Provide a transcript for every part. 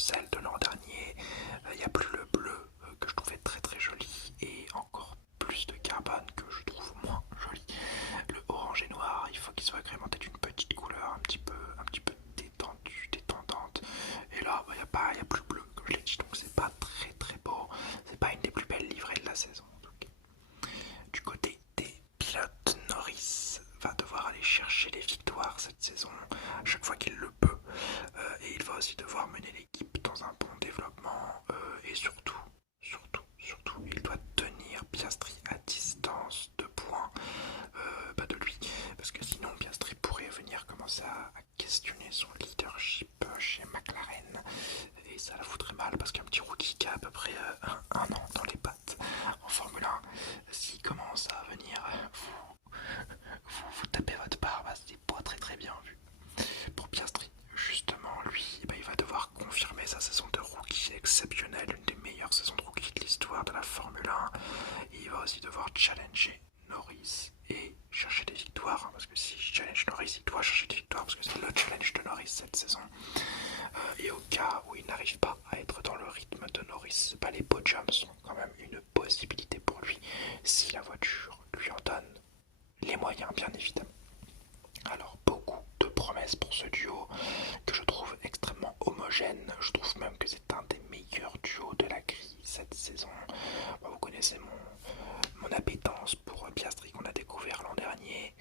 celle de l'an dernier. Il n'y a plus le bleu que je trouvais très très joli et encore plus de carbone que je trouve moins joli. Le orange et noir, il faut qu'il soit agrémenté d'une petite couleur un petit peu détendue, détendante. Et là, il y a plus bleu, comme je l'ai dit, donc c'est pas très très beau. C'est pas une des plus belles livrées de la saison. Donc. Du côté des pilotes, Norris va devoir aller chercher des victoires cette saison à chaque fois qu'il le peut. Et il va aussi devoir mener l'équipe dans un bon développement et surtout, il doit tenir Piastri à distance de points de lui. Parce que sinon, Piastri pourrait venir commencer à questionner son leadership chez McLaren. Et ça la foutrait mal parce qu'un petit rookie qui a à peu près un an dans les pattes en Formule 1, s'il commence à venir vous tapez votre barbe, c'est pas très très bien vu. Pour Piastri, justement, lui, il va devoir confirmer sa saison de rookie exceptionnelle, une des meilleures saisons de rookie de l'histoire de la Formule 1. Et il va aussi devoir challenger Norris et chercher des victoires, parce que si je challenge Norris, il doit chercher des victoires, parce que c'est le challenge de Norris cette saison. Et au cas où il n'arrive pas à être dans le rythme de Norris, les podiums sont quand même une possibilité pour lui, si la voiture lui en donne les moyens, bien évidemment. Alors, beaucoup de promesses pour ce duo que je trouve extrêmement homogène. Je trouve même que c'est un des meilleurs duos de la grille cette saison. Vous connaissez mon appétence pour Piastri qu'on a découvert l'an dernier,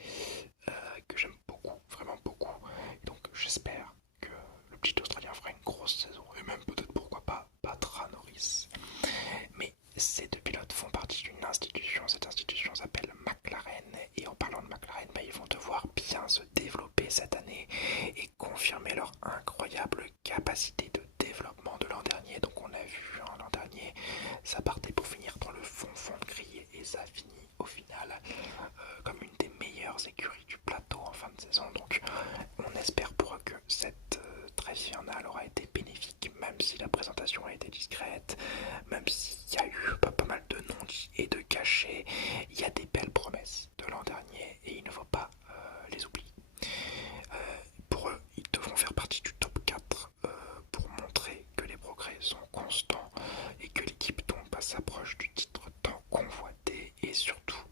que j'aime beaucoup, vraiment beaucoup. Et donc, j'espère que le petit Australien fera une grosse saison et même peut-être pourquoi pas battra Norris. Mais ces deux pilotes font partie d'une institution, cette institution s'appelle McLaren et en parlant de McLaren, ils vont devoir bien se développer cette année et confirmer leur incroyable capacité de développement de l'an dernier. Donc on a vu l'an dernier, ça partait pour finir dans le fond de grille et ça finit au final comme une des meilleures écuries du plateau en fin de saison. Donc on espère pour eux que cette trêve hivernale aura été bénéfique, même si la présentation a été discrète, même s'il y a eu pas mal de non-dits et de cachets, il y a des belles promesses de l'an dernier et il ne faut pas les oublier. Pour eux, ils devront faire partie du top 4 pour montrer que les progrès sont constants et que l'équipe tombe s'approche du titre tant convoité et surtout,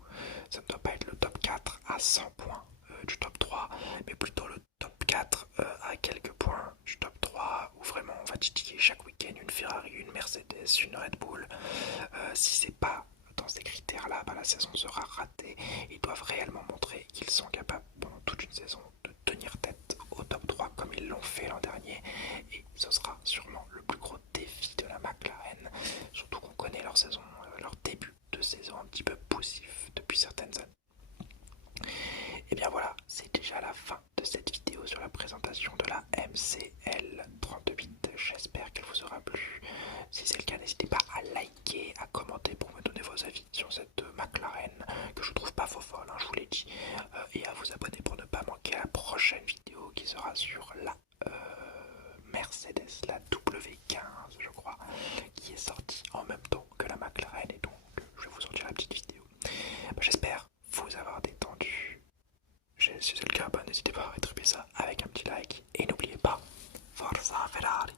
ça ne doit pas être le top 4 à 100 points du top 3, mais plutôt le top 4 à quelques points du top 3 où vraiment on va titiller chaque week-end une Ferrari, une Mercedes, une Red Bull. Si c'est pas dans ces critères-là, la saison sera ratée. Ils doivent réellement montrer qu'ils sont capables pendant toute une saison de tenir tête au top 3 comme ils l'ont fait l'an dernier. Et ce sera sûrement le plus gros défi de la McLaren, surtout qu'on connaît leur saison, leur début de saison un petit peu poussif depuis certaines années. Et bien voilà, c'est déjà la fin de cette vidéo sur la présentation de la MCL38. J'espère qu'elle vous aura plu. Si c'est le cas, n'hésitez pas à liker, à commenter pour me donner vos avis sur cette McLaren que je trouve pas faux folle, je vous l'ai dit, et à vous abonner pour ne pas manquer la prochaine vidéo qui sera sur la Mercedes, la W15 je crois, qui est sortie en même temps que la McLaren et donc je vais vous sortir la petite vidéo. J'espère vous avoir détendu. Si c'est le cas, n'hésitez pas à rétribuer ça avec un petit like et n'oubliez pas, Forza Ferrari!